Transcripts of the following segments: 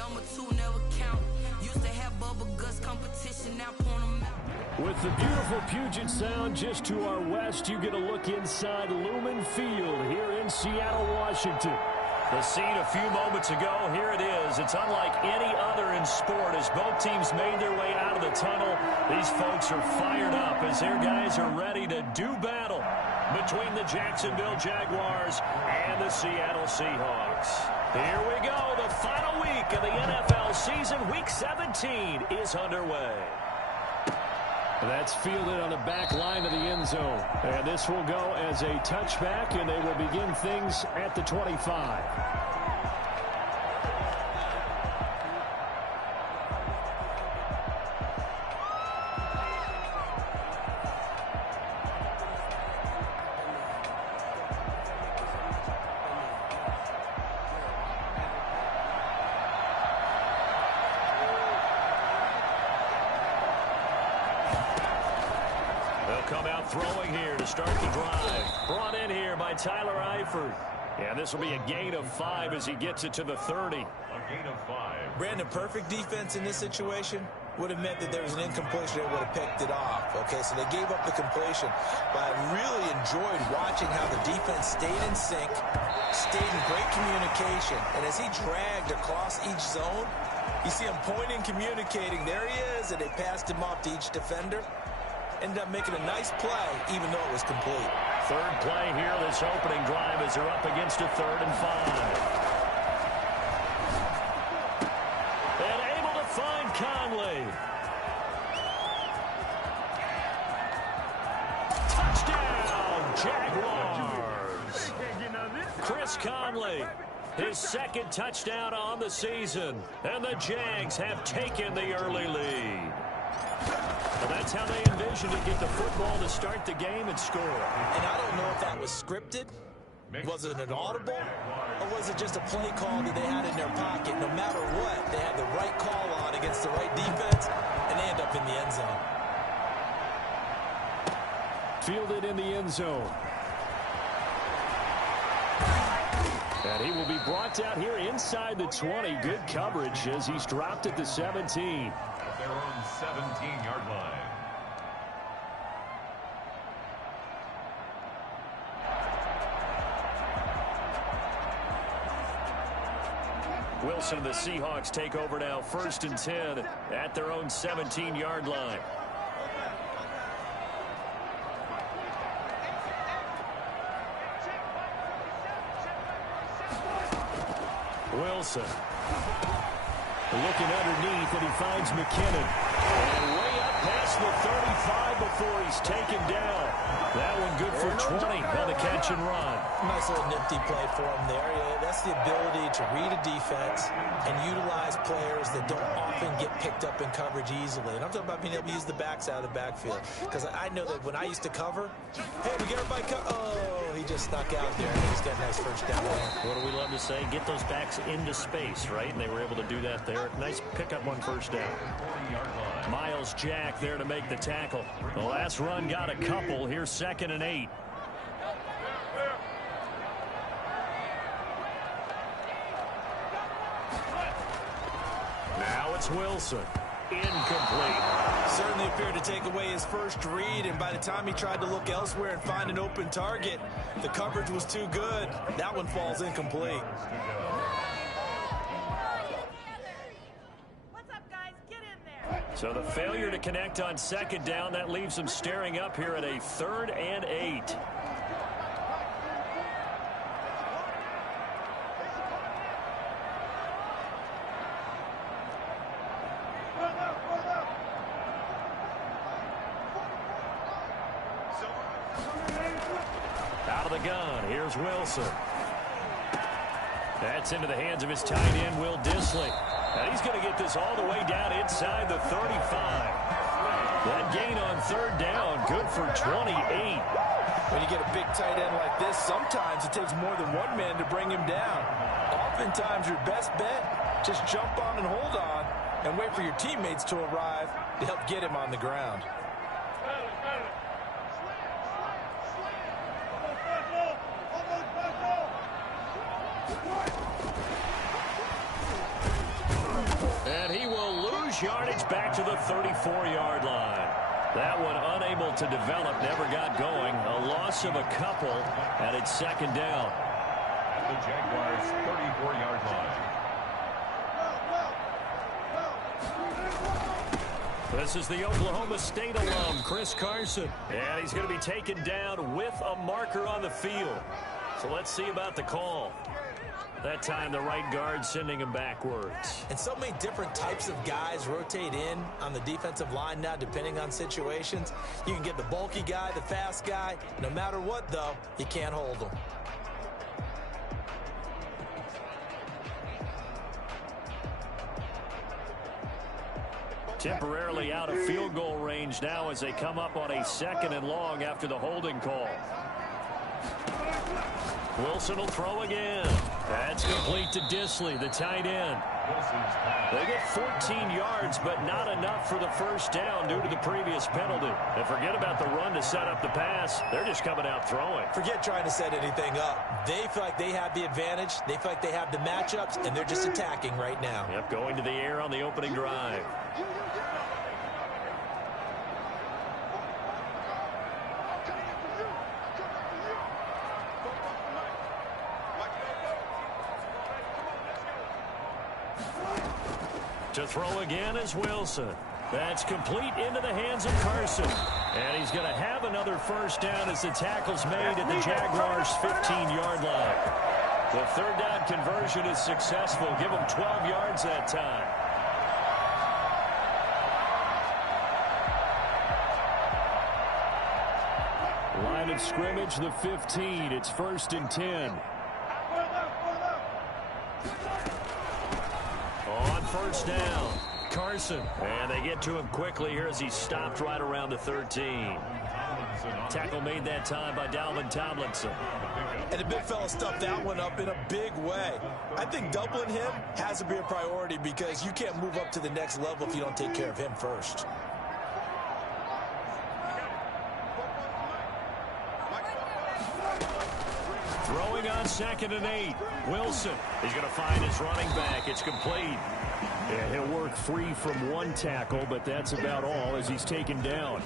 Number two never count. Used to have bubble guts competition, now point them out. With the beautiful Puget Sound just to our west, you get a look inside Lumen Field here in Seattle, Washington. The scene a few moments ago, here it is. It's unlike any other in sport as both teams made their way out of the tunnel. These folks are fired up as their guys are ready to do battle between the Jacksonville Jaguars and the Seattle Seahawks. Here we go. The final week of the NFL season, Week 17, is underway. That's fielded on the back line of the end zone. And this will go as a touchback, and they will begin things at the 25. Come out throwing here to start the drive. Brought in here by Tyler Eifert. And this will be a gain of 5 as he gets it to the 30. A gain of 5. Brandon, perfect defense in this situation would have meant that there was an incompletion. They would have picked it off. Okay, so they gave up the completion. But I really enjoyed watching how the defense stayed in sync, stayed in great communication. And as he dragged across each zone, you see him pointing, communicating. There he is, and they passed him off to each defender. Ended up making a nice play, even though it was complete. Third play here, this opening drive, as they're up against a 3rd and 5. And able to find Conley. Touchdown, Jaguars. Chris Conley, his 2nd touchdown on the season. And the Jags have taken the early lead. Well, that's how they envisioned to get the football to start the game and score. And I don't know if that was scripted. Was it an audible? Or was it just a play call that they had in their pocket? No matter what, they had the right call on against the right defense, and they end up in the end zone. Fielded in the end zone. And he will be brought down here inside the 20. Good coverage as he's dropped at the 17. Their own 17-yard line. Wilson and the Seahawks take over now, 1st and 10 at their own 17-yard line. Wilson. Looking underneath, and he finds McKinnon. And way up past the 35 before he's taken down. That one good for 20 on the catch and run. Nice little nifty play for him there. That's the ability to read a defense and utilize players that don't often get picked up in coverage easily. And I'm talking about being able to use the backs out of the backfield. Because I know that when I used to cover, hey, we get everybody oh, he just snuck out there, and he's got a nice first down there. What do we love to say? Get those backs into space, right? And they were able to do that there. Nice pickup on 1st down. Myles Jack there to make the tackle. The last run got a couple. Here's 2nd and 8. Now it's Wilson. Incomplete. Certainly appeared to take away his first read, and by the time he tried to look elsewhere and find an open target, the coverage was too good. That one falls incomplete. So the failure to connect on 2nd down, that leaves them staring up here at a 3rd and 8. Out of the gun, here's Wilson. That's into the hands of his tight end, Will Dissly. And he's going to get this all the way down inside the 35. That gain on 3rd down, good for 28. When you get a big tight end like this, sometimes it takes more than one man to bring him down. Oftentimes, your best bet, just jump on and hold on and wait for your teammates to arrive to help get him on the ground. gains yardage back to the 34-yard line. That one unable to develop, never got going. A loss of a couple, and it's second down. At the Jaguars' 34-yard line. This is the Oklahoma State alum, Chris Carson. And he's going to be taken down with a marker on the field. So let's see about the call. That time the right guard sending him backwards. And so many different types of guys rotate in on the defensive line now, depending on situations. You can get the bulky guy, the fast guy. No matter what, though, you can't hold them. Temporarily out of field goal range now as they come up on a 2nd and long after the holding call. Wilson will throw again. That's complete to Disley, the tight end. They get 14 yards, but not enough for the first down due to the previous penalty. And forget about the run to set up the pass. They're just coming out throwing. Forget trying to set anything up. They feel like they have the advantage. They feel like they have the matchups, and they're just attacking right now. Yep, going to the air on the opening drive. To throw again is Wilson. That's complete into the hands of Carson. And he's going to have another first down as the tackle's made at the Jaguars' 15-yard line. The third down conversion is successful. Give him 12 yards that time. Line of scrimmage, the 15. It's 1st and 10. On first down, Carson. And they get to him quickly here as he stopped right around the 13. Tackle made that time by Dalvin Tomlinson. And the big fella stuffed that one up in a big way. I think doubling him has to be a priority because you can't move up to the next level if you don't take care of him first. Throwing on 2nd and 8. Wilson. He's going to find his running back. It's complete. Yeah, he'll work free from one tackle, but that's about all as he's taken down.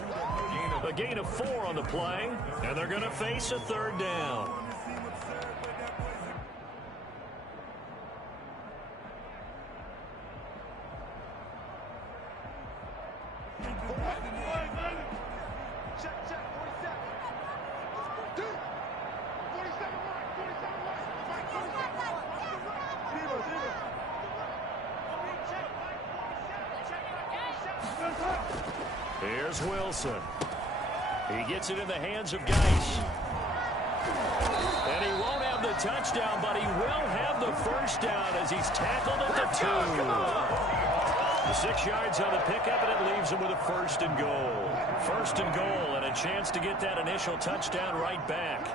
A gain of 4 on the play, and they're going to face a 3rd down. Here's Wilson. He gets it in the hands of Geis. And he won't have the touchdown, but he will have the first down as he's tackled at the 2. The 6 yards on the pickup, and it leaves him with a 1st and goal. 1st and goal, and a chance to get that initial touchdown right back.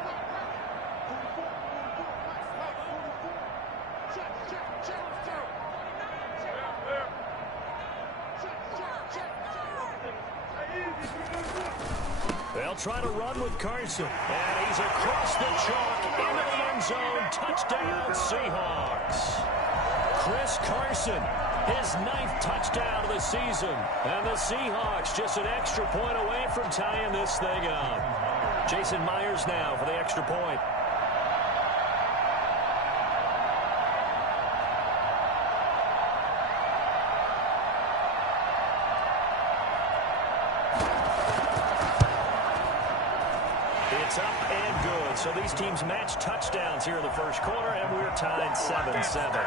They'll try to run with Carson. And he's across the chalk into the end zone. Touchdown, Seahawks. Chris Carson, his 9th touchdown of the season. And the Seahawks just an extra point away from tying this thing up. Jason Myers now for the extra point. It's up and good. So these teams match touchdowns here in the first quarter, and we're tied 7-7.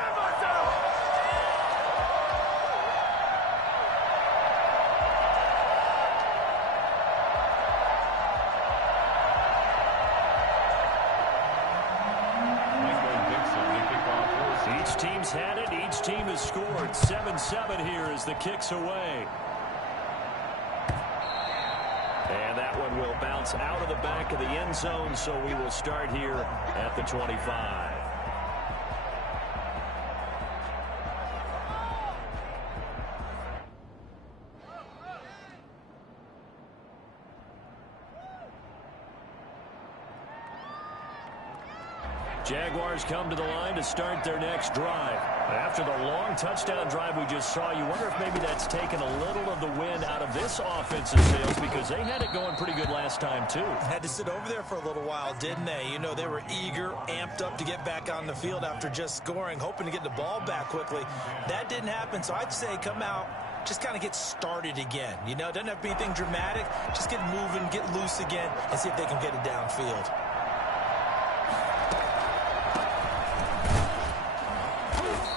Each team's had it. Each team has scored. 7-7 here as the kick's away. And that one will bounce out of the back of the end zone, so we will start here at the 25. Jaguars come to the line to start their next drive. After the long touchdown drive we just saw, you wonder if maybe that's taken a little of the wind out of this offensive sails, because they had it going pretty good last time too. Had to sit over there for a little while, didn't they? You know, they were eager, amped up to get back on the field after just scoring, hoping to get the ball back quickly. That didn't happen, so I'd say come out, just kind of get started again. You know, it doesn't have to be anything dramatic. Just get moving, get loose again, and see if they can get it downfield.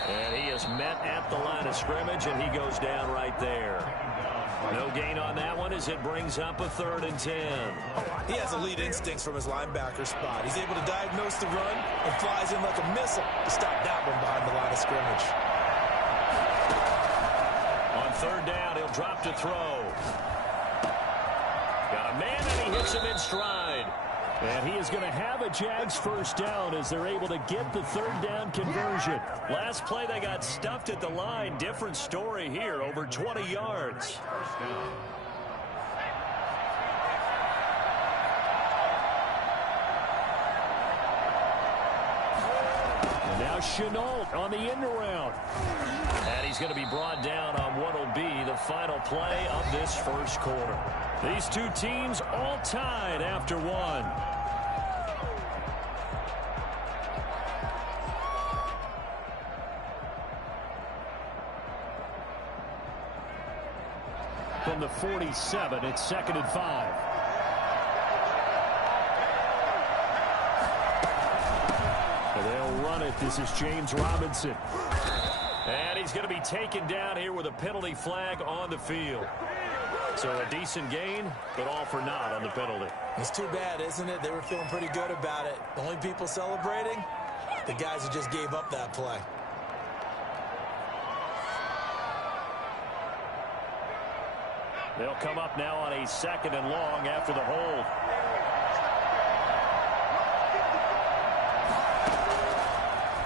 And he is met at the line of scrimmage, and he goes down right there. No gain on that one as it brings up a 3rd and 10. He has elite instincts from his linebacker spot. He's able to diagnose the run and flies in like a missile to stop that one behind the line of scrimmage. On 3rd down, he'll drop to throw. Got a man, and he hits him in stride. And he is going to have a Jags first down as they're able to get the 3rd down conversion. Last play, they got stuffed at the line. Different story here, over 20 yards. And now Shenault on the end around. And he's going to be brought down on what will be the final play of this first quarter. These two teams all tied after one. From the 47, it's 2nd and 5. And they'll run it. This is James Robinson. And he's going to be taken down here with a penalty flag on the field. So a decent gain, but all for naught on the penalty. It's too bad, isn't it? They were feeling pretty good about it. The only people celebrating, the guys who just gave up that play. They'll come up now on a 2nd and long after the hold.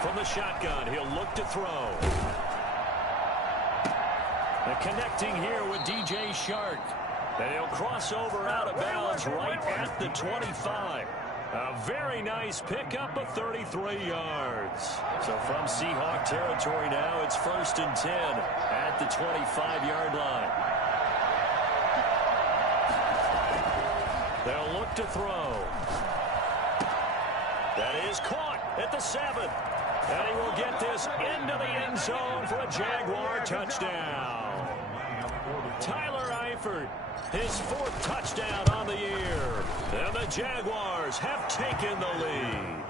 From the shotgun, he'll look to throw. And connecting here with DJ Shark. And he'll cross over out of bounds right at the 25. A very nice pickup of 33 yards. So from Seahawk territory now, it's 1st and 10 at the 25-yard line. They'll look to throw. That is caught at the 7. And he will get this into the end zone for a Jaguar touchdown. Tyler Eifert, his 4th touchdown on the year. And the Jaguars have taken the lead.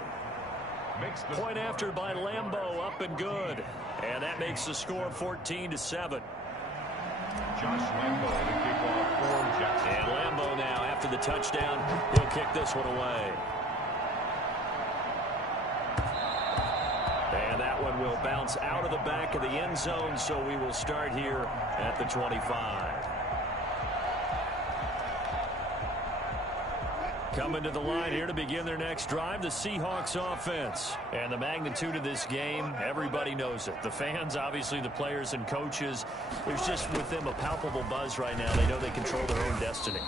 Point after by Lambo, up and good. And that makes the score 14-7. Josh Lambo, the kickoff for Jackson. And Lambo now, after the touchdown, he'll kick this one away. And that one will bounce out of the back of the end zone, so we will start here at the 25. Coming to the line here to begin their next drive, the Seahawks offense. And the magnitude of this game, everybody knows it. The fans, obviously the players and coaches, there's just with them a palpable buzz right now. They know they control their own destiny.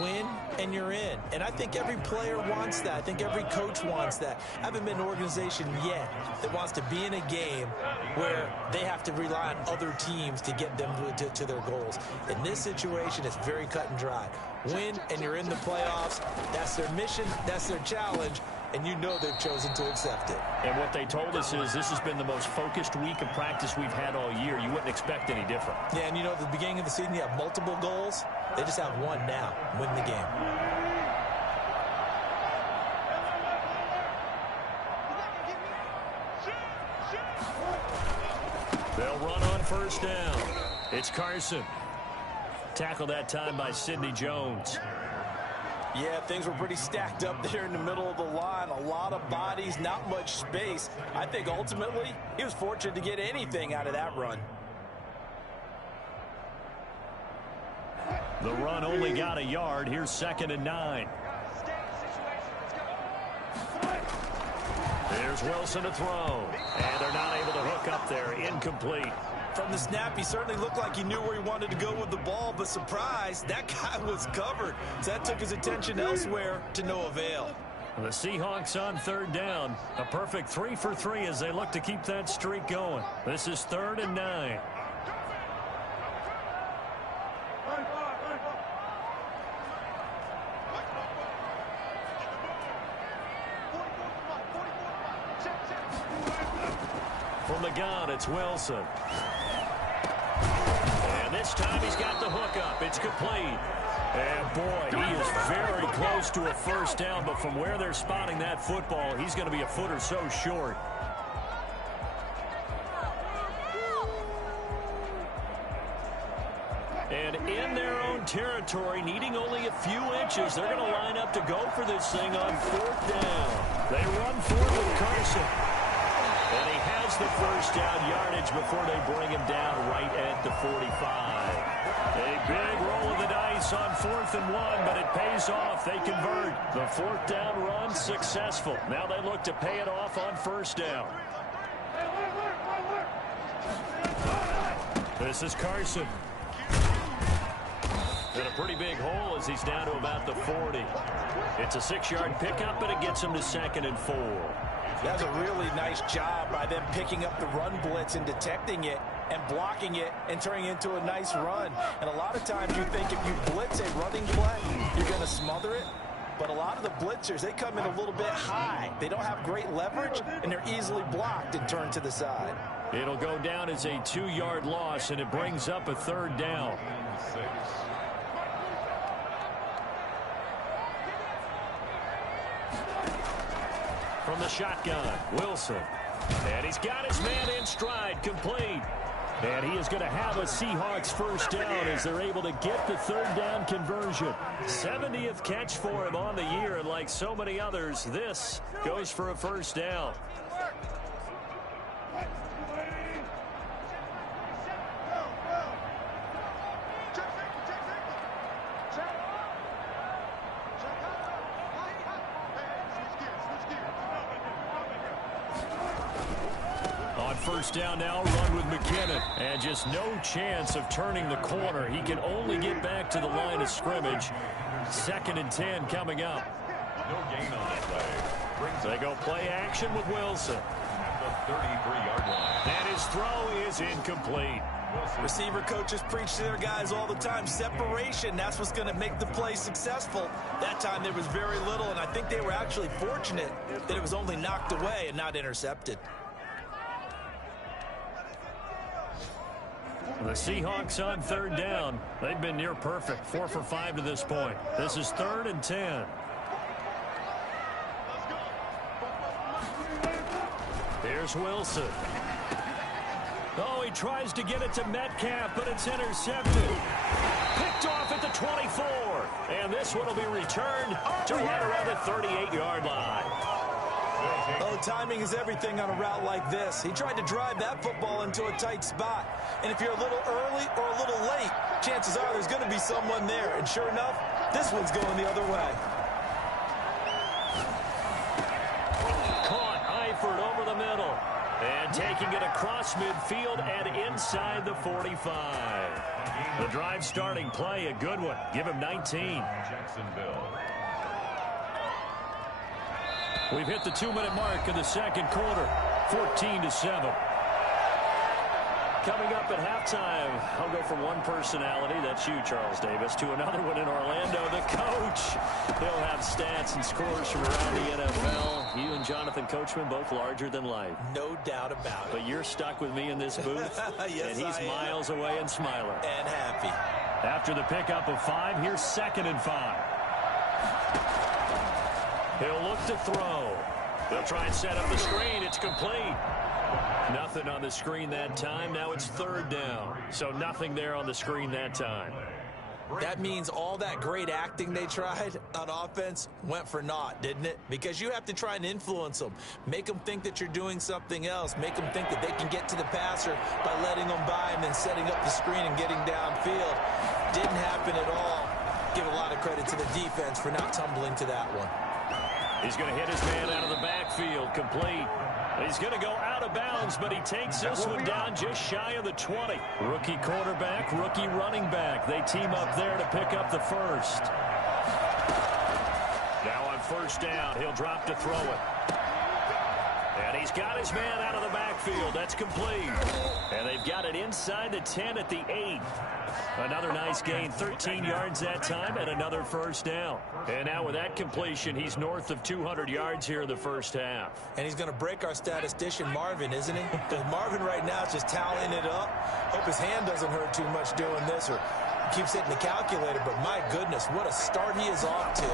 Win and you're in. And I think every player wants that. I think every coach wants that. I haven't been an organization yet that wants to be in a game where they have to rely on other teams to get them to their goals. In this situation, it's very cut and dry. Win and you're in the playoffs. That's their mission. That's their challenge. And you know they've chosen to accept it. And what they told us is this has been the most focused week of practice we've had all year. You wouldn't expect any different. Yeah, and you know, at the beginning of the season, you have multiple goals. They just have one now. Win the game. They'll run on 1st down. It's Carson. Tackled that time by Sidney Jones. Yeah, things were pretty stacked up there in the middle of the line. A lot of bodies, not much space. I think ultimately he was fortunate to get anything out of that run. The run only got a yard. Here's 2nd and 9. There's Wilson to throw. And they're not able to hook up there. Incomplete. From the snap, he certainly looked like he knew where he wanted to go with the ball, but surprise, that guy was covered. So that took his attention elsewhere to no avail. The Seahawks on third down. A perfect 3 for 3 as they look to keep that streak going. This is 3rd and 9. From the gun, it's Wilson. And this time he's got the hook up. It's complete. And boy, he is very close to a first down, but from where they're spotting that football, he's going to be a foot or so short. And in their own territory, needing only a few inches, they're going to line up to go for this thing on 4th down. They run forward with Carson. And he has the first down yardage before they bring him down right at the 45. A big roll of the dice on 4th and 1, but it pays off. They convert. The 4th down run successful. Now they look to pay it off on 1st down. This is Carson. And a pretty big hole as he's down to about the 40. It's a 6-yard pickup, but it gets him to 2nd and 4. That's a really nice job by them picking up the run blitz and detecting it and blocking it and turning it into a nice run. And a lot of times you think if you blitz a running play, you're going to smother it. But a lot of the blitzers, they come in a little bit high. They don't have great leverage, and they're easily blocked and turned to the side. It'll go down as a 2-yard loss, and it brings up a 3rd down. From the shotgun, Wilson. And he's got his man in stride, complete. And he is going to have a Seahawks first down as they're able to get the 3rd down conversion. 70th catch for him on the year, and like so many others, this goes for a first down. First down now, run with McKinnon. And just no chance of turning the corner. He can only get back to the line of scrimmage. 2nd and 10 coming up. No gain on that play. They go play action with Wilson. The 33-yard line. And his throw is incomplete. Receiver coaches preach to their guys all the time. Separation, that's what's going to make the play successful. That time there was very little, and I think they were actually fortunate that it was only knocked away and not intercepted. The Seahawks on 3rd down. They've been near perfect. 4 for 5 to this point. This is 3rd and 10. Here's Wilson. Oh, he tries to get it to Metcalf, but it's intercepted. Picked off at the 24. And this one will be returned to right around the 38-yard line. Oh, timing is everything on a route like this. He tried to drive that football into a tight spot. And if you're a little early or a little late, chances are there's going to be someone there. And sure enough, this one's going the other way. Caught Eifert over the middle. And taking it across midfield and inside the 45. The drive starting play, a good one. Give him 19. Jacksonville. We've hit the 2-minute mark in the 2nd quarter. 14-7. Coming up at halftime, I'll go from one personality, that's you, Charles Davis, to another one in Orlando, the coach. He'll have stats and scores from around the NFL. You and Jonathan Coachman, both larger than life. No doubt about it. But you're stuck with me in this booth, yes, and he's miles away and smiling. And happy. After the pickup of 5, here's 2nd and 5. He'll look to throw. They'll try and set up the screen. It's complete. Nothing on the screen that time. Now it's 3rd down. So nothing there on the screen that time. That means all that great acting they tried on offense went for naught, didn't it? Because you have to try and influence them. Make them think that you're doing something else. Make them think that they can get to the passer by letting them by and then setting up the screen and getting downfield. Didn't happen at all. Give a lot of credit to the defense for not tumbling to that one. He's going to hit his man out of the backfield, complete. He's going to go out of bounds, but he takes this one down just shy of the 20. Rookie quarterback, rookie running back. They team up there to pick up the first. Now on first down. He'll drop to throw it. And he's got his man out of the backfield. That's complete. And they've got it inside the 10 at the 8. Another nice gain, 13 yards that time, and another first down. And now with that completion, he's north of 200 yards here in the first half. And he's going to break our statistician, Marvin, isn't he? Because Marvin right now is just tallying it up. Hope his hand doesn't hurt too much doing this or keeps hitting the calculator. But my goodness, what a start he is off to.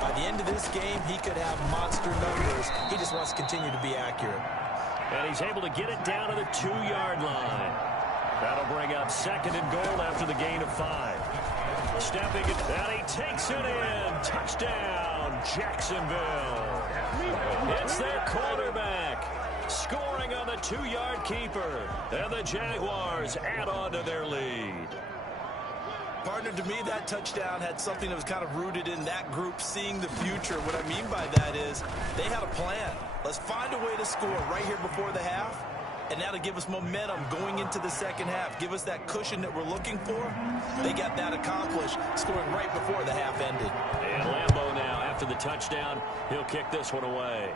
By the end of this game, he could have monster numbers. He just wants to continue to be accurate. And he's able to get it down to the 2-yard line. That'll bring up 2nd and goal after the gain of 5. Stepping it, and he takes it in. Touchdown, Jacksonville. It's their quarterback scoring on the 2-yard keeper. And the Jaguars add on to their lead. Partner, to me, that touchdown had something that was kind of rooted in that group seeing the future. What I mean by that is they had a plan. Let's find a way to score right here before the half. And now to give us momentum going into the second half. Give us that cushion that we're looking for. They got that accomplished, scoring right before the half ended. And Lambeau now, after the touchdown, he'll kick this one away.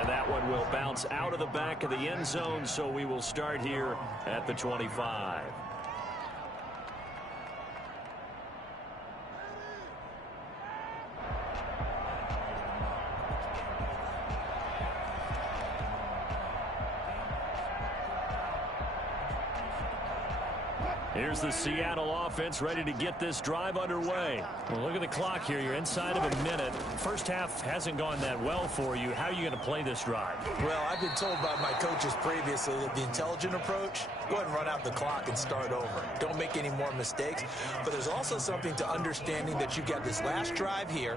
And that one will bounce out of the back of the end zone, so we will start here at the 25. Here's the Seattle offense ready to get this drive underway. Well, look at the clock here. You're inside of a minute. First half hasn't gone that well for you. How are you going to play this drive? Well, I've been told by my coaches previously that the intelligent approach, go ahead and run out the clock and start over. Don't make any more mistakes. But there's also something to understanding that you get this last drive here.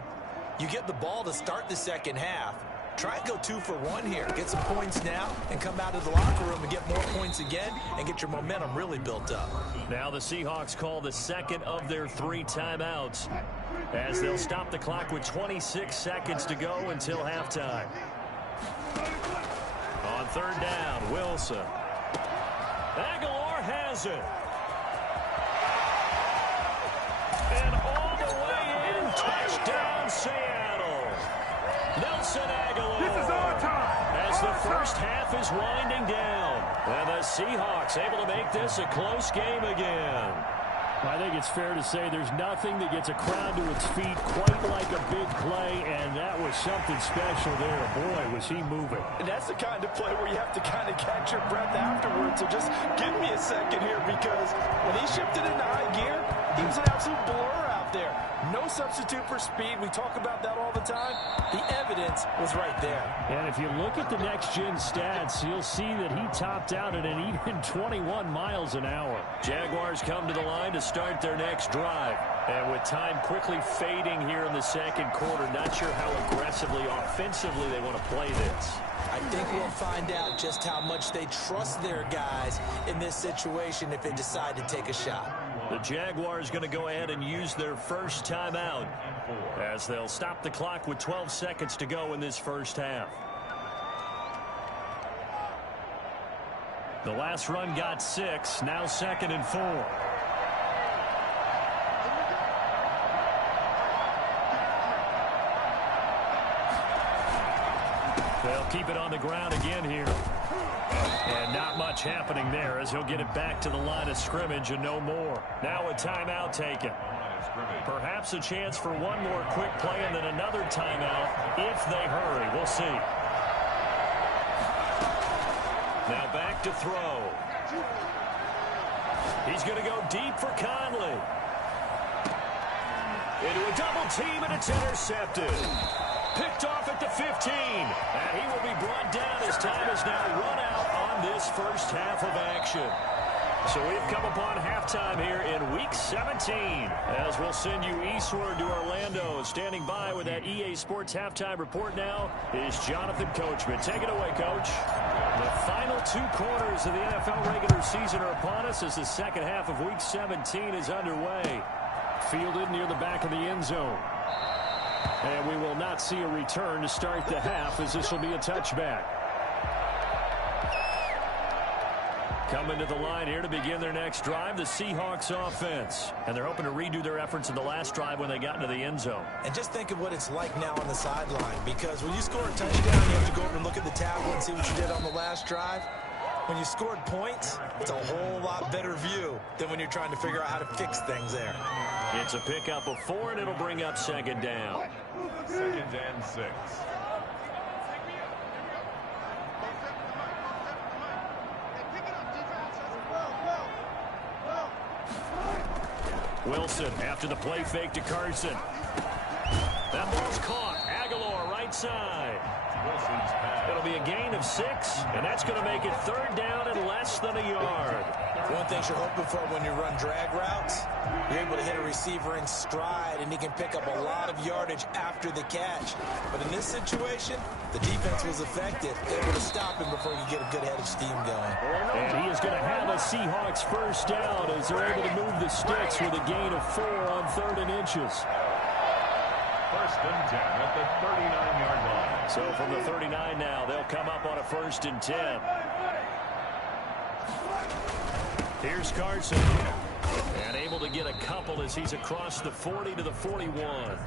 You get the ball to start the second half. Try and go 2 for 1 here. Get some points now and come out of the locker room and get more points again and get your momentum really built up. Now the Seahawks call the second of their 3 timeouts as they'll stop the clock with 26 seconds to go until halftime. On 3rd down, Wilson. Aguilar has it. And all the way in, touchdown Seattle. Nelson Aguilar. This is our time. As the first half is winding down. And the Seahawks able to make this a close game again. I think it's fair to say there's nothing that gets a crowd to its feet quite like a big play, and that was something special there. Boy, was he moving. And that's the kind of play where you have to kind of catch your breath afterwards. So just give me a second here, because when he shifted into high gear, he was an absolute blur out there. No substitute for speed. We talk about that all the time. The evidence was right there. And if you look at the next-gen stats, you'll see that he topped out at an even 21 miles an hour. Jaguars come to the line to start their next drive. And with time quickly fading here in the second quarter, not sure how aggressively, offensively they want to play this. I think we'll find out just how much they trust their guys in this situation if they decide to take a shot. The Jaguars going to go ahead and use their first timeout as they'll stop the clock with 12 seconds to go in this first half. The last run got 6, now 2nd and 4. They'll keep it on the ground again here. And not much happening there as he'll get it back to the line of scrimmage and no more. Now a timeout taken. Perhaps a chance for one more quick play and then another timeout if they hurry. We'll see. Now back to throw. He's going to go deep for Conley. Into a double team, and it's intercepted. Picked off at the 15. And he will be brought down as time is now run out on this first half of action. So we've come upon halftime here in Week 17 as we'll send you eastward to Orlando. Standing by with that EA Sports halftime report now is Jonathan Coachman. Take it away, Coach. The final 2 quarters of the NFL regular season are upon us as the second half of Week 17 is underway. Fielded near the back of the end zone. And we will not see a return to start the half as this will be a touchback. Coming to the line here to begin their next drive, the Seahawks offense. And they're hoping to redo their efforts in the last drive when they got into the end zone. And just think of what it's like now on the sideline, because when you score a touchdown, you have to go over and look at the tablet and see what you did on the last drive. When you scored points, it's a whole lot better view than when you're trying to figure out how to fix things there. It's a pickup of 4, and it'll bring up second down. 2nd and 6. Wilson after the play fake to Carson. That ball's caught. Aguilar right side. Wilson's pass. It'll be a gain of 6, and that's going to make it 3rd down and less than a yard. One thing you're hoping for when you run drag routes, you're able to hit a receiver in stride, and he can pick up a lot of yardage after the catch. But in this situation, the defense was effective, able to stop him before you get a good head of steam going. And he is going to have a Seahawks first down as they're able to move the sticks with a gain of 4 on 3rd and inches. 1st and 10 at the 39-yard line. So from the 39 now, they'll come up on a 1st and 10. Here's Carson. And able to get a couple as he's across the 40 to the 41.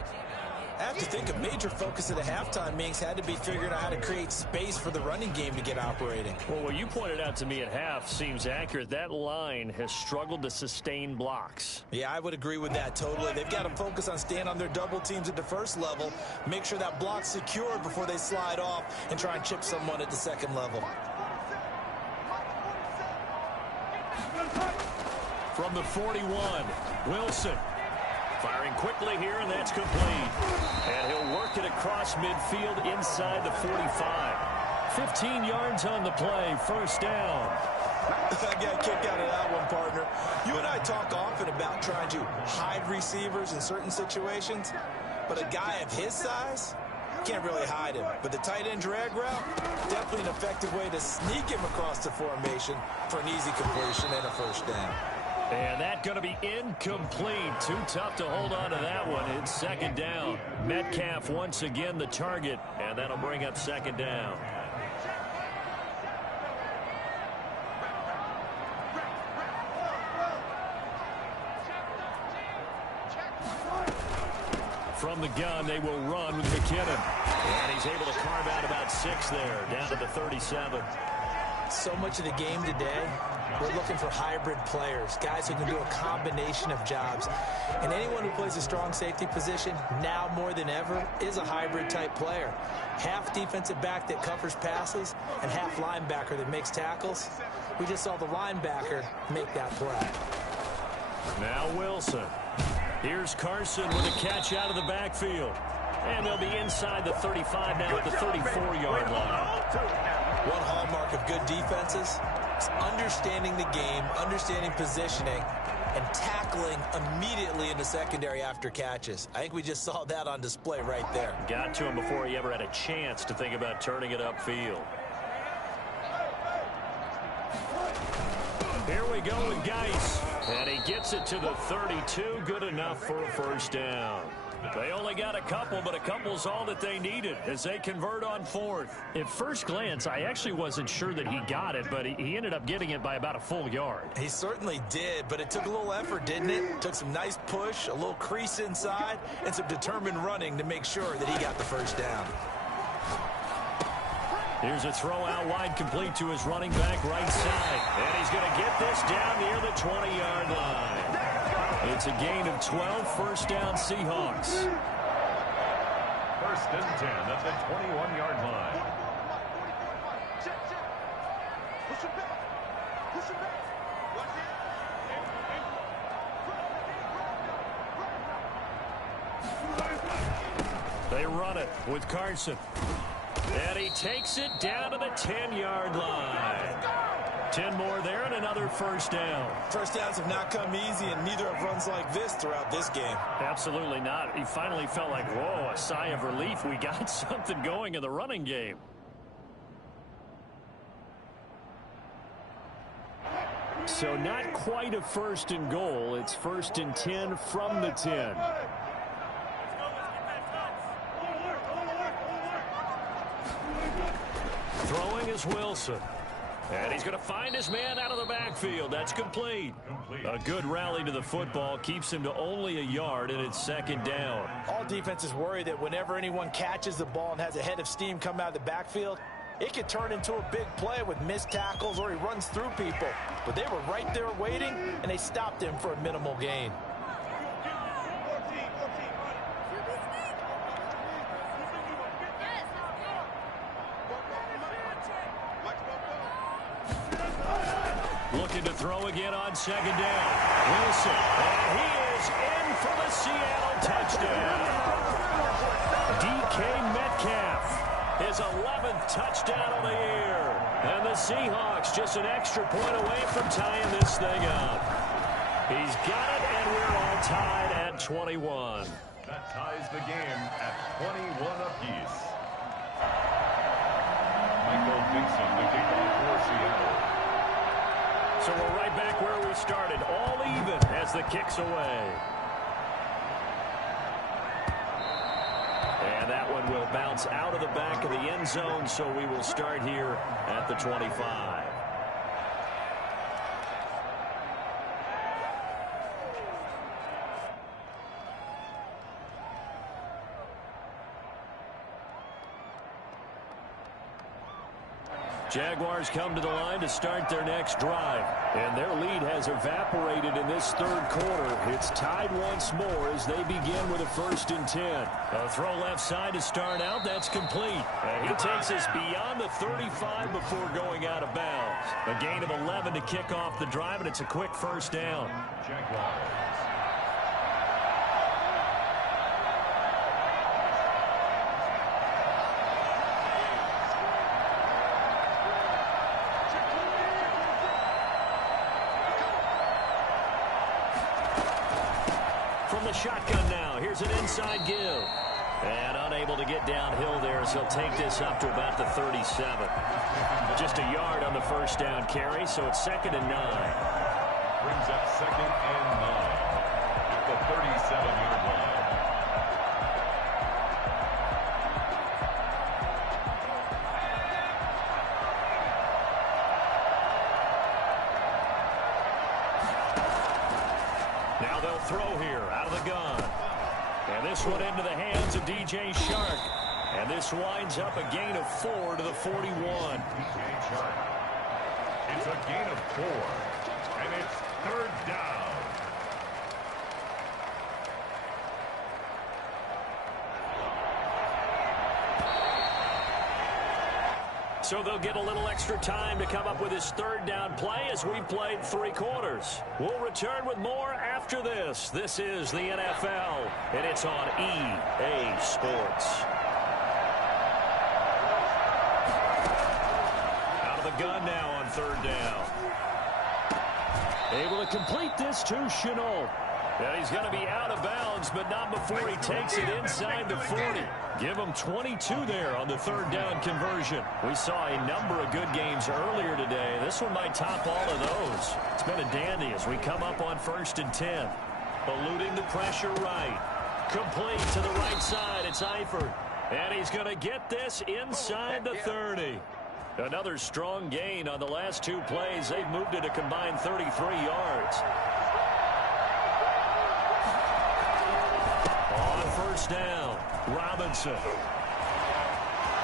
I have to think a major focus at a halftime meetings had to be figuring out how to create space for the running game to get operating. Well, what you pointed out to me at half seems accurate. That line has struggled to sustain blocks. Yeah, I would agree with that totally. They've got to focus on staying on their double teams at the first level, make sure that block's secured before they slide off and try and chip someone at the second level. From the 41, Wilson. Firing quickly here, and that's complete. And he'll work it across midfield inside the 45. 15 yards on the play, 1st down. I got a kick out of that one, partner. You and I talk often about trying to hide receivers in certain situations, but a guy of his size can't really hide him. But the tight end drag route, definitely an effective way to sneak him across the formation for an easy completion and a 1st down. And that's going to be incomplete. Too tough to hold on to that one. It's 2nd down. Metcalf once again the target, and that'll bring up 2nd down. From the gun, they will run with McKinnon. And he's able to carve out about 6 there, down to the 37. So much of the game today, we're looking for hybrid players, guys who can do a combination of jobs. And anyone who plays a strong safety position, now more than ever, is a hybrid type player. Half defensive back that covers passes and half linebacker that makes tackles. We just saw the linebacker make that play. Now Wilson. Here's Carson with a catch out of the backfield. And they'll be inside the 35 now at the 34-yard line. One hallmark of good defenses is understanding the game, understanding positioning, and tackling immediately in the secondary after catches. I think we just saw that on display right there. Got to him before he ever had a chance to think about turning it upfield. Here we go with Geis. And he gets it to the 32. Good enough for a 1st down. They only got a couple, but a couple's all that they needed as they convert on 4th. At first glance, I actually wasn't sure that he got it, but he ended up getting it by about a full yard. He certainly did, but it took a little effort, didn't it? Took some nice push, a little crease inside, and some determined running to make sure that he got the 1st down. Here's a throw out wide, complete to his running back right side. And he's going to get this down near the 20-yard line. It's a gain of 12, 1st down Seahawks. 1st and 10 at the 21-yard line. They run it with Carson. And he takes it down to the 10-yard line. 10 more there and another 1st down. 1st downs have not come easy, and neither have runs like this throughout this game. Absolutely not. He finally felt like, whoa, a sigh of relief. We got something going in the running game. So not quite a 1st and goal. It's 1st and 10 from the 10. Throwing is Wilson. And he's going to find his man out of the backfield. That's complete. A good rally to the football keeps him to only a yard, and it's second down. All defenses worry that whenever anyone catches the ball and has a head of steam come out of the backfield, it could turn into a big play with missed tackles or he runs through people. But they were right there waiting, and they stopped him for a minimal gain. Looking to throw again on second down. Wilson, and he is in for the Seattle touchdown. DK Metcalf, his 11th touchdown of the year. And the Seahawks just an extra point away from tying this thing up. He's got it, and we're all tied at 21. That ties the game at 21 apiece. Michael Dixon, the kickoff for Seattle. So we're right back where we started, all even as the kick's away. And that one will bounce out of the back of the end zone, so we will start here at the 25. Jaguars come to the line to start their next drive. And their lead has evaporated in this third quarter. It's tied once more as they begin with a 1st and 10. A throw left side to start out. That's complete. And he takes us beyond the 35 before going out of bounds. A gain of 11 to kick off the drive, and it's a quick first down. Jaguars. Shotgun now. Here's an inside give. And unable to get downhill there, so he'll take this up to about the 37. Just a yard on the first down carry, so it's 2nd and 9. Brings up 2nd and 9 at the 37-yard line. Now they'll throw here out of the gun. And this one into the hands of DJ Shark. And this winds up a gain of 4 to the 41. DJ Shark. It's a gain of 4. And it's 3rd down. So they'll get a little extra time to come up with his 3rd down play as we've played 3 quarters. We'll return with more after this. This is the NFL, and it's on EA Sports. Out of the gun now on 3rd down. Able to complete this to Shenault. And he's going to be out of bounds, but not before he takes it inside the 40. Give him 22 there on the 3rd down conversion. We saw a number of good games earlier today. This one might top all of those. It's been a dandy as we come up on 1st and 10. Eluding the pressure right. Complete to the right side. It's Eifert. And he's going to get this inside the 30. Another strong gain on the last 2 plays. They've moved it a combined 33 yards. On 1st down, Robinson.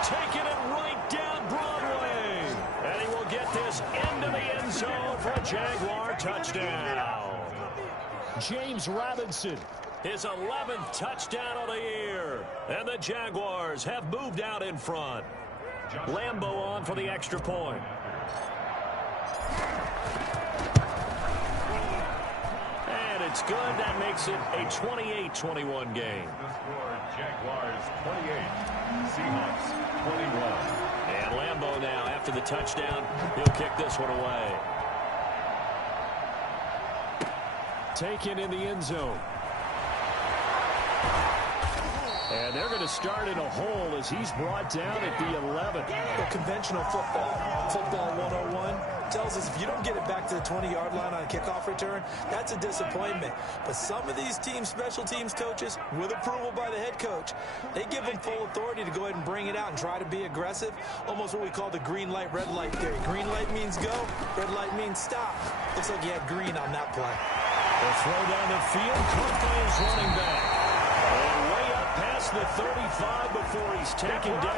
Taking it right down Broadway. And he will get this into the end zone for a Jaguar touchdown. James Robinson, his 11th touchdown of the year. And the Jaguars have moved out in front. Lambeau on for the extra point. And it's good. That makes it a 28-21 game. The score, Jaguars 28, Seahawks 21. And Lambeau now, after the touchdown, he'll kick this one away. Taken in the end zone. And they're going to start in a hole as he's brought down at the 11. Well, conventional football 101 tells us if you don't get it back to the 20-yard line on a kickoff return, that's a disappointment. But some of these special teams coaches, with approval by the head coach, they give them full authority to go ahead and bring it out and try to be aggressive, almost what we call the green light, red light theory. Green light means go, red light means stop. Looks like you had green on that play. The throw down the field, caught by his running back. And way up past the 35 before he's taken down.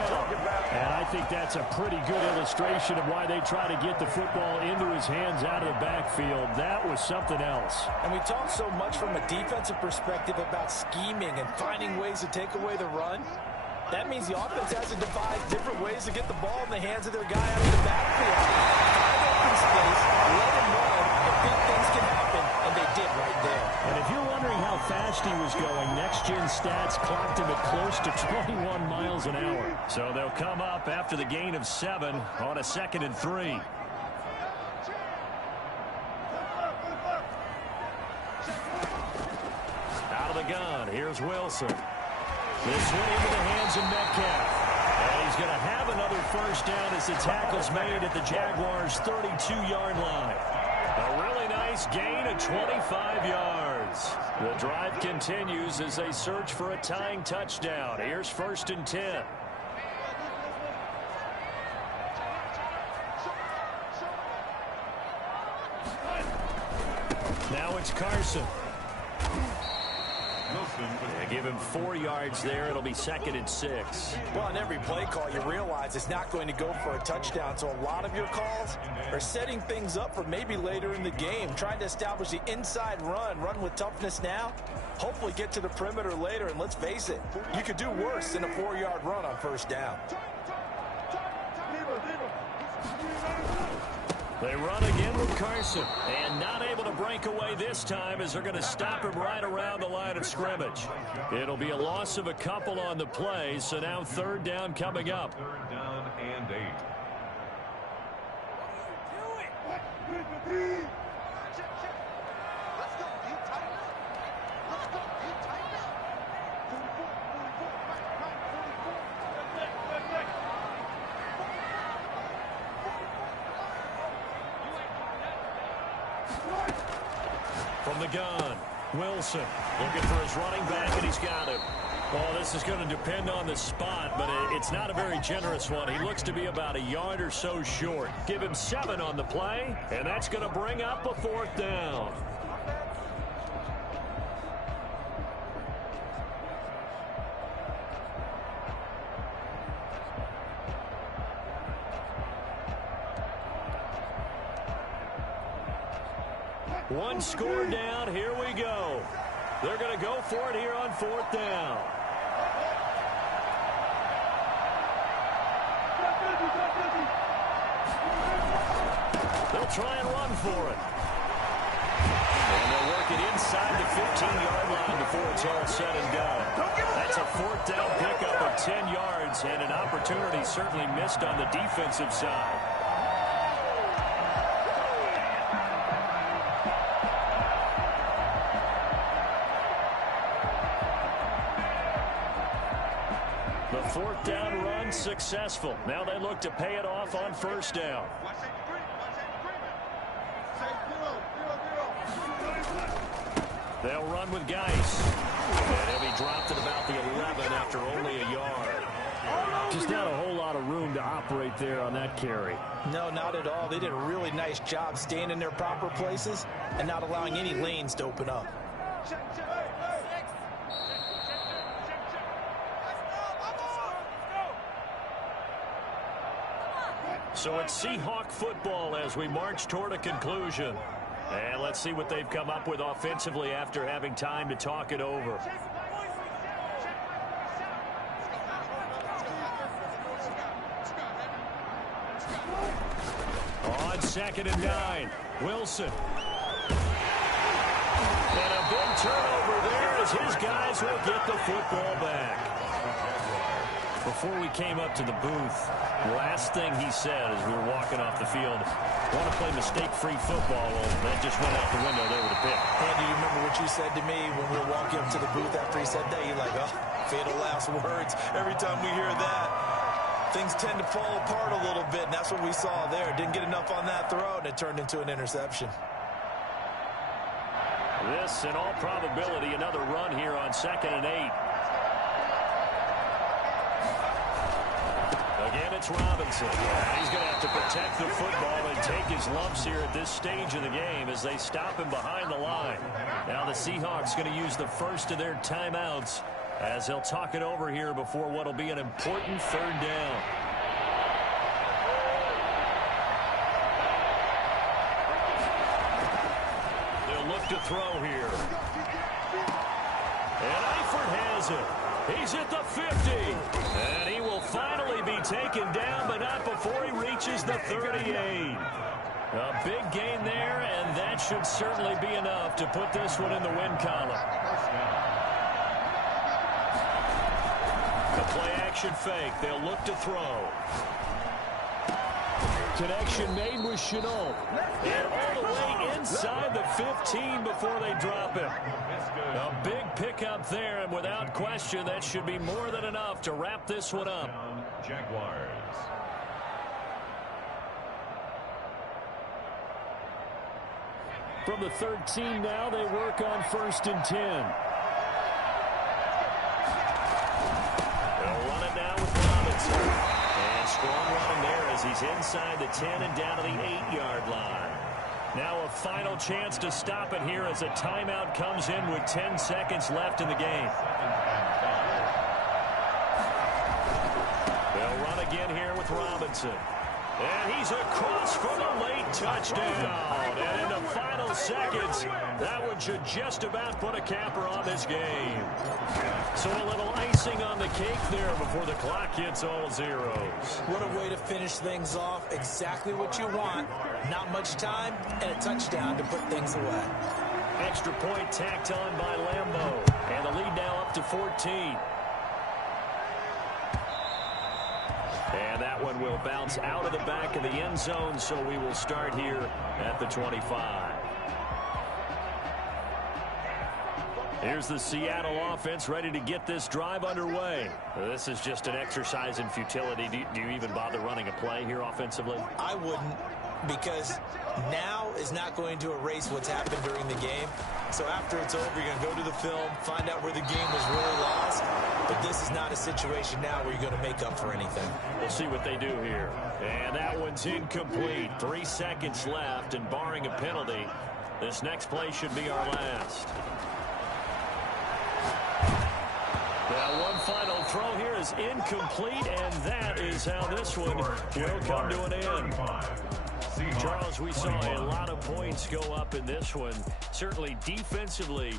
And I think that's a pretty good illustration of why they try to get the football into his hands out of the backfield. That was something else. And we talk so much from a defensive perspective about scheming and finding ways to take away the run. That means the offense has to devise different ways to get the ball in the hands of their guy out of the backfield. Find open space, let him run, and big things can happen, and they did right there. And if you're wondering how fast he was going, next-gen stats clocked him at close to 21 miles an hour. So they'll come up after the gain of 7 on a 2nd and 3. Out of the gun, here's Wilson. This one into the hands of Metcalf. And he's going to have another first down as the tackle's made at the Jaguars' 32-yard line. A really nice gain of 25 yards. The drive continues as they search for a tying touchdown. Here's 1st and 10. Now it's Carson. They give him 4 yards there. It'll be 2nd and 6. Well, on every play call, you realize it's not going to go for a touchdown. So a lot of your calls are setting things up for maybe later in the game, trying to establish the inside run with toughness now, hopefully get to the perimeter later. And let's face it, you could do worse than a 4-yard run on first down. They run again with Carson, and not able to break away this time as they're going to stop him right around the line of scrimmage. It'll be a loss of a couple on the play, so now 3rd down coming up. 3rd down and 8. From the gun, Wilson looking for his running back, and he's got him. Well, this is going to depend on the spot, but it's not a very generous one. He looks to be about a yard or so short. Give him 7 on the play, and that's going to bring up a 4th down. One score down. Here we go. They're going to go for it here on 4th down. They'll try and run for it. And they'll work it inside the 15-yard line before it's all said and done. That's a 4th down pickup of 10 yards and an opportunity certainly missed on the defensive side. The 4th down run successful. Now they look to pay it off on 1st down. They'll run with Geis. And he'll be dropped at about the 11 after only a yard. Just not a whole lot of room to operate there on that carry. No, not at all. They did a really nice job staying in their proper places and not allowing any lanes to open up. So it's Seahawk football as we march toward a conclusion. And let's see what they've come up with offensively after having time to talk it over. On 2nd and 9, Wilson. And a big turnover there as his guys will get the football back. Before we came up to the booth, last thing he said as we were walking off the field, want to play mistake-free football. Well, that just went out the window there with a pick. Andy, you remember what you said to me when we were walking up to the booth after he said that? You're like, oh, fatal last words. Every time we hear that, things tend to fall apart a little bit, and that's what we saw there. Didn't get enough on that throw, and it turned into an interception. This, in all probability, another run here on 2nd and 8. Again, it's Robinson. He's going to have to protect the football and take his lumps here at this stage of the game as they stop him behind the line. Now the Seahawks going to use the first of their timeouts as he'll talk it over here before what will be an important 3rd down. They'll look to throw here. And Eifert has it. He's at the 50. And he will finally be taken down, but not before he reaches the 38. A big gain there, and that should certainly be enough to put this one in the win column. The play-action fake. They'll look to throw. Connection made with Shenault. And all the way inside the 15 before they drop him. A big pickup there, and without question, that should be more than enough to wrap this one up. Jaguars. From the 13 now, they work on 1st and 10. They'll run it now with Robinson. And strong running there as he's inside the 10 and down to the 8-yard line. Now a final chance to stop it here as a timeout comes in with 10 seconds left in the game. They'll run again here with Robinson. And he's across for the late touchdown. And in the final seconds, that one should just about put a capper on this game. So a little icing on the cake there before the clock hits all zeros. What a way to finish things off. Exactly what you want. Not much time and a touchdown to put things away. Extra point tacked on by Lambeau. And the lead now up to 14. And that one will bounce out of the back of the end zone, so we will start here at the 25. Here's the Seattle offense ready to get this drive underway. This is just an exercise in futility. Do you even bother running a play here offensively? I wouldn't, because now is not going to erase what's happened during the game. So after it's over, you're going to go to the film, find out where the game was really lost. But this is not a situation now where you're going to make up for anything. We'll see what they do here. And that one's incomplete. 3 seconds left, and barring a penalty, this next play should be our last. Now one final throw here is incomplete, and that is how this one will come to an end. Charles, we saw a lot of points go up in this one. Certainly defensively,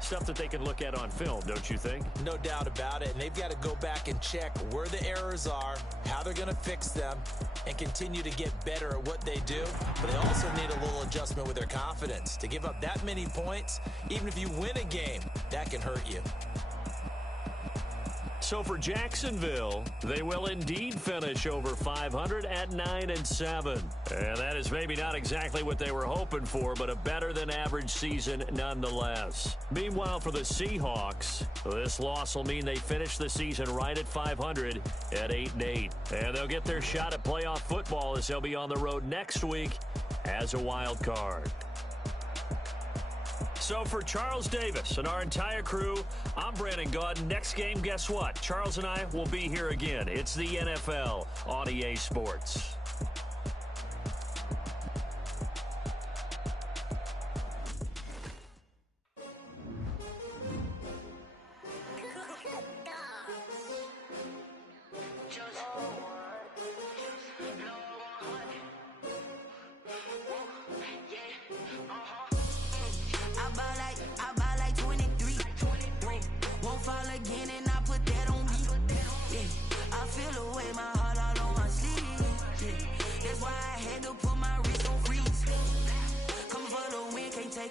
stuff that they can look at on film, don't you think? No doubt about it. And they've got to go back and check where the errors are, how they're going to fix them, and continue to get better at what they do. But they also need a little adjustment with their confidence. To give up that many points, even if you win a game, that can hurt you. So for Jacksonville, they will indeed finish over 500 at 9-7. And that is maybe not exactly what they were hoping for, but a better than average season nonetheless. Meanwhile, for the Seahawks, this loss will mean they finish the season right at 500 at 8-8. And they'll get their shot at playoff football as they'll be on the road next week as a wild card. So for Charles Davis and our entire crew, I'm Brandon Gaudin. Next game, guess what? Charles and I will be here again. It's the NFL on EA Sports.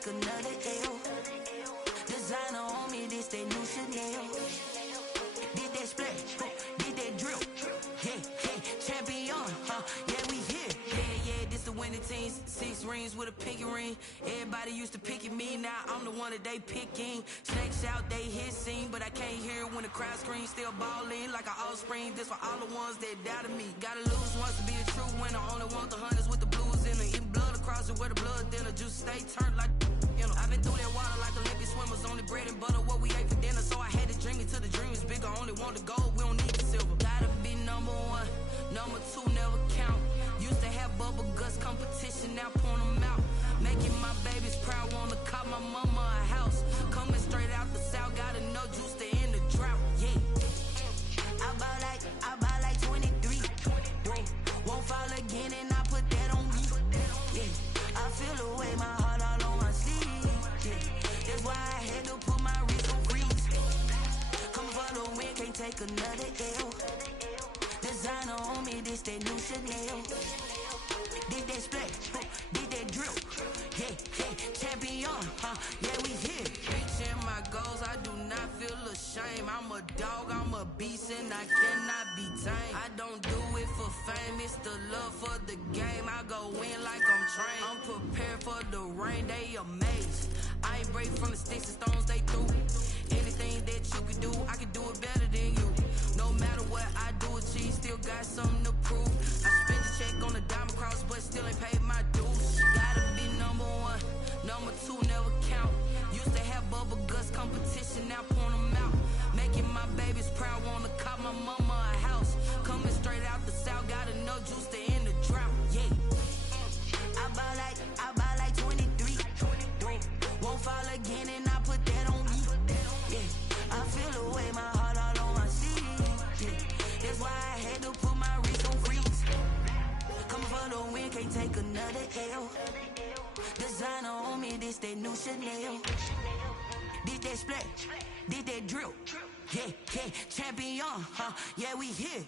Another L. Designer on me, this that new Chanel. Did that splash, did that many teams, 6 rings with a pinky ring. Everybody used to pick at me, now I'm the one that they picking. Snakes out, they hit scene, but I can't hear when the crowd screams. Still balling like an offspring. This for all the ones that doubted me. Gotta lose once to be a true winner. Only want the hunters with the blues in it. Eating blood across it where the blood dinner. Juice stay turned like, you know. I've been through that water like Olympic swimmers. Only bread and butter, what we ate for dinner. So I had to dream it till the dream is bigger. Only want the gold, we don't need the silver. Gotta be number 1, number 2 never count. Used to have bubble guts competition, now point them out. Making my babies proud, wanna call my mama a house. Coming straight out the south, got enough juice to end the drought, yeah. I buy like 23. Whoa. Won't fall again and I put that on me. Yeah. I feel the way, my heart all on my sleeve. Yeah. That's why I had to put my wrist on freeze. Coming for the win, can't take another L. Designer on me, this that new Chanel. Did that splash, did that drill. Yeah, champion, yeah, we here. Reaching my goals, I do not feel ashamed. I'm a dog, I'm a beast, and I cannot be tamed. I don't do it for fame, it's the love for the game. I go in like I'm trained. I'm prepared for the rain, they amazed. I ain't brave from the sticks and stones they threw. Anything that you can do, I can do it better than you. No matter what I do, achieve, still got something to prove. I spent a check on the diamond cross, but still ain't paid my dues. Gotta be number 1, number 2 never count. Used to have bubble guts competition, now point them out. Making my babies proud, wanna call my mama a house. Coming straight out the south, got enough juice to end the drought, yeah. I buy like 23. Won't fall again and I put that on me. Yeah, I feel the way, my heart all on my sleeve. Yeah, that's why I had to put my wrist on freeze. Coming for the win, can't take another L. Designer on me, this that new Chanel. Did that splash, did that drill. Yeah, champion, yeah, we here.